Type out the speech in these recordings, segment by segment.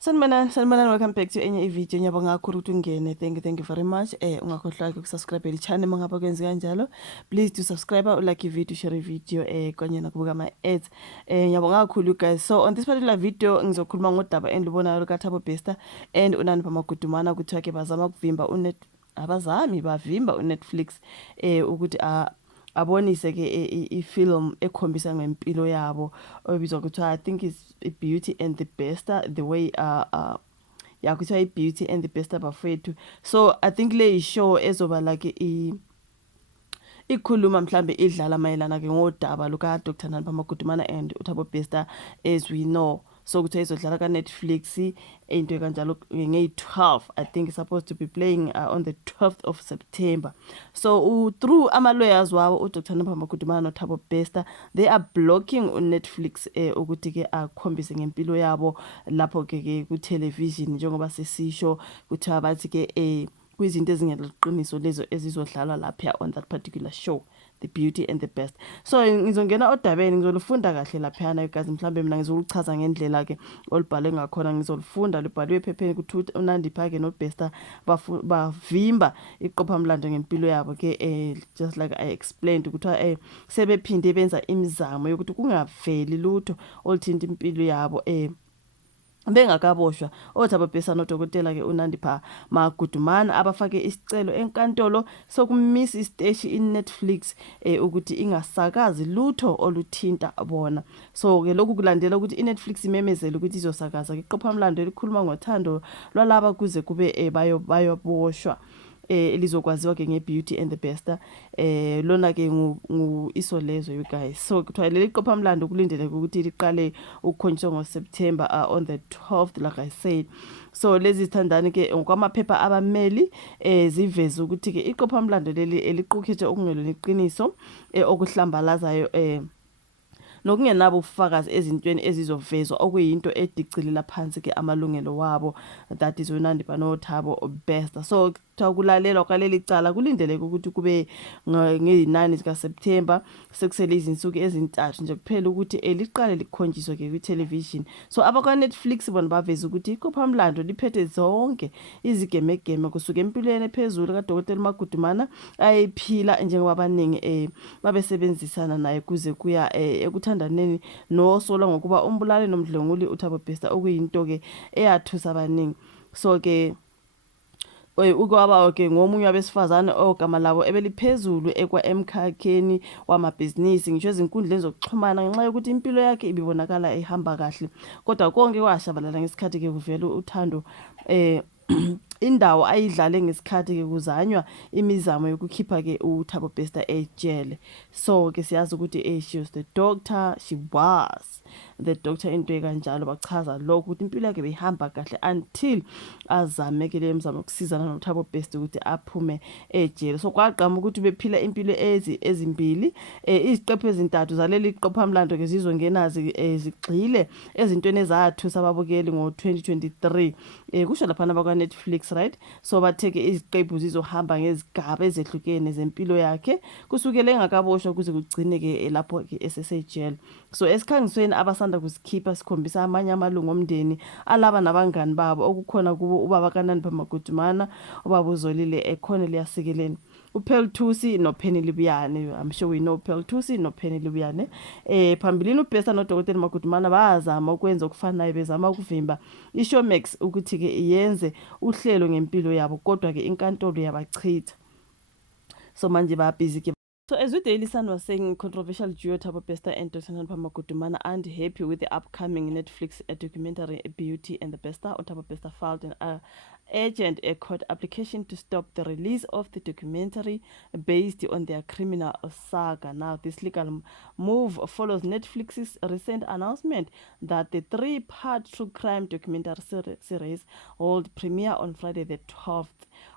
Sanibonani, welcome back to enye video. Ngiyabonga kakhulu ukuthi ungene. Thank you very much. Ungakhohlwa ukusubscribe channel mangabe kwenze kanjalo. Please do subscribe, like video, share video kanye nokubuka ama ads. Ngiyabonga kakhulu you guys. So on this particular video ngizokhuluma ngodaba endibonayo kaThabo Bester and uNandi Magudumana ukuthi ke bazama ukuvimba bavimba uNetflix ukuthi abonise ke ifilm ekhombisa ngempilo yabo obizwa kuthiwa I think is Beauty and the Bester, the way kuthiwa Beauty and the Bester bafethu. So I think le show ezoba like ikhuluma mhlambe idlala mayelana ke ngodaba luka Dr. Nandi Magudumana and uThabo Bester as we know. So kuthiwa izodlala ka Netflix into kanjalo nge-12. I think it's supposed to be playing on the 12th of September. So through ama lawyers wabo uDr. Nandi Magudumana noThabo Bester, they are blocking on Netflix ukuthi ke akhombise ngempilo yabo lapho ke ku television njengoba sesisho kuthiwa bathi ke kwizinto ezingeliqiniso lezo ezizodlalwa lapha on that particular show, The Beauty and the Best. So ngizongena odabeni ngizolufunda kahle lapha na guys, mhlambe mina ngizoluchaza ngendlela ke olibhale ngakhona, ngizolufunda libhaliwe ephepheni ukuthi uNandi Phake noBester bavimba iqopha mlando ngempilo yabo ke just like I explained ukuthi sebephinde benza imizamo yokuthi kungaveli lutho oluthinta impilo yabo bengakaboshwa oThabo Bester nodokotela ke uNandi Magudumana abafake isicelo enkantolo sokumisa isiteshi iNetflix ukuthi ingasakazi lutho oluthinta bona. So ke lokhu kulandela ukuthi iNetflix imemezela ukuthi izosakaza ke iqopha mlando elikhuluma ngothando lwalaba kuze kube bayoboshwa elizokwaziwa ke ngeBeauty and the Bester lona ke ngu Isolezo you guys. So kuthiwa leli qopha mlando kulindele ukuthi liqale ukukhonjiswa ngoSeptember on the 12th like I said. So lezi sithandani ke kwamaphepha abameli ziveza ukuthi ke iqopha mlando leli eliqukethe okungelona iqiniso okuhlambalazayo nokungenabo ubufakazi ezintweni ezizovezwa okuyinto edicilela phansi ke amalungelo wabo, that is uNandi noThabo Bester. So kulalelwa kwaleli cala kulindeleke ukuthi kube nge9 zika September sekusele izinsuku ezintathu nje kuphela ukuthi eliqale likhonjiswe ke ku television. So abakwa Netflix bona baveza ukuthi iqopha mlando liphethe zonke izigemegeme kusuka empilweni ephezulu kaDokotela Magudumana ayiphila njengoba abaningi babesebenzisana naye kuze kuya ekuthandaneni nosola ngokuba umbulali nomdlenguli uThabo Bester okuyinto ke eyathusa abaningi. So ke ukwaba ke ngomunye wabesifazane ogama labo ebeliphezulu emkhakheni wamabhizinisi ngisho ezinkundleni zokuxhumana ngenxa yokuthi impilo yakhe ibibonakala ehamba kahle, kodwa konke kwashabalala ngesikhathi ke kuvela uthando indawo ayidlale ngesikhathi ke kuzanywa imizamo yokukhipha ke uThabo Bester ejele. So ke siyazi ukuthi she was the doctor, she was the doctor into kanjalo bachaza lokho ukuthi impilo yakhe behamba kahle until azame ke lemizamo ukusizana noThabo Bester ukuthi aphume ejele. So kwaqhamuka ukuthi bephila impilo ezimbili iziqephu ezintathu zaleli qopha mlando ke zizongenazi zigxile ezintweni ezathusa ababukeli ngo2023 kusho lapha nabakwa Netflix, right? So batheke iziqephu zizohamba ngezigaba ezehlukene zempilo yakhe kusukela engakaboshwa kuze kugcine ke lapho ke esesejele. So esikhangisweni abasanda kusikhipha sikhombisa amanye amalungu omndeni alaba nabangani babo okukhona kubo ubaba kaNandi Magudumana, ubaba uZolile ekhona liyasikeleni, uPearl Thusi noPenny Libuyane. I'm sure we know Pearl Thusi noPenny Libuyane. Phambilini uBester noDokotela Magudumana bazama ukwenza okufanayo bezama ukuvimba iShowmax ukuthi ke yenze uhlelo ngempilo yabo, kodwa ke inkantolo yabachitha. So manje busy ke. So as the Daily Sun was saying, controversial duo Thabo Bester and Dr. Nandi Magudumana aren't happy with the upcoming Netflix documentary Beauty and the Bester. Thabo Bester filed an urgent court application to stop the release of the documentary based on their criminal saga. Now, this legal move follows Netflix's recent announcement that the 3-part true crime documentary series will premiere on Friday the 12th.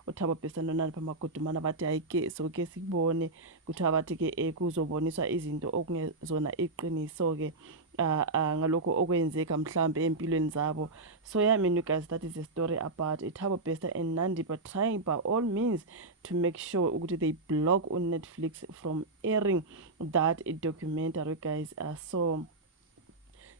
uThabo Bester noNandi Magudumana bathi ayike so ke sibone ukuthi abathi ke kuzoboniswa izinto okungezona iqiniso ke ngalokho okwenzeka mhlambe empilweni zabo. So yeah, I mean you guys, that is the story about Thabo Bester and Nandi, but trying by all means to make sure ukuthi they block on Netflix from airing that documentary, guys. So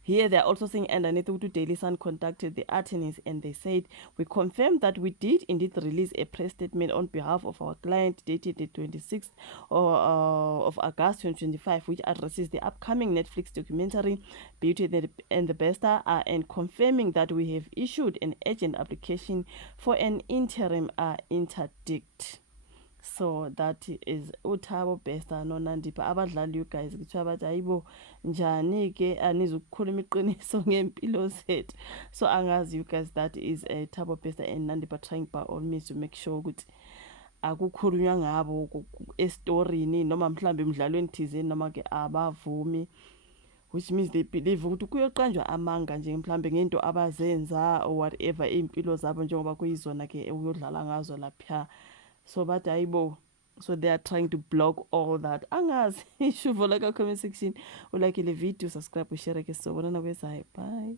Here they're also saying, underneath, Daily Sun contacted the attorneys and they said, we confirm that we did indeed release a press statement on behalf of our client dated the 26th of August 2025, which addresses the upcoming Netflix documentary Beauty and the Beast, and confirming that we have issued an urgent application for an interim interdict. So that is uThabo Bester noNandipha abadlali you guys kuthiwa bathi ayibo njani ke anizukukhuluma iqiniso ngempilo zethu. So angazi you guys, that is Thabo Bester and Nandipha trying by all means to make sure ukuthi akukhulunywa ngabo estorini noma mhlambe emidlalweni thizeni noma ke abavumi, which means they believe ukuthi kuyoqanjwa amanga nje mhlambe ngento abazenza or whatever impilo zabo njengoba kuyizona ke uyodlala ngazo lapha. So but ayibo, so they are trying to block all that. Angazi ishuvo like a comment section, ulike le video, subscribe, share ke sobona na kwezayo. Bye.